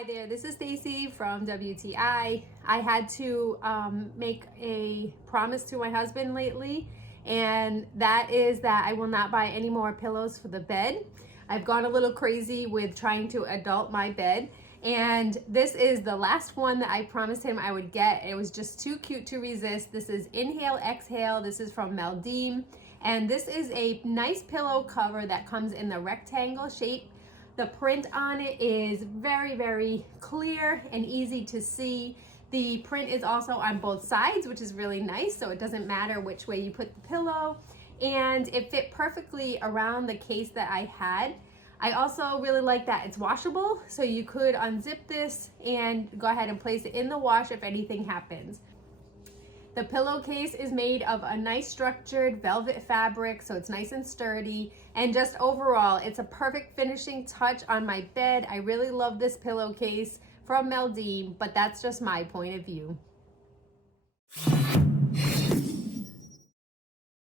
Hi there, this is Stacy from WTI. I had to make a promise to my husband lately, and that is that I will not buy any more pillows for the bed. I've gone a little crazy with trying to adult my bed, and this is the last one that I promised him I would get. It was just too cute to resist. This is Inhale Exhale. This is from Meldeelm, and this is a nice pillow cover that comes in the rectangle shape. The print on it is very, very clear and easy to see. The print is also on both sides, which is really nice, so it doesn't matter which way you put the pillow. And it fit perfectly around the case that I had. I also really like that it's washable, so you could unzip this and go ahead and place it in the wash if anything happens. The pillowcase is made of a nice structured velvet fabric, so it's nice and sturdy, and just overall, it's a perfect finishing touch on my bed. I really love this pillowcase from Meldeelm, but that's just my point of view.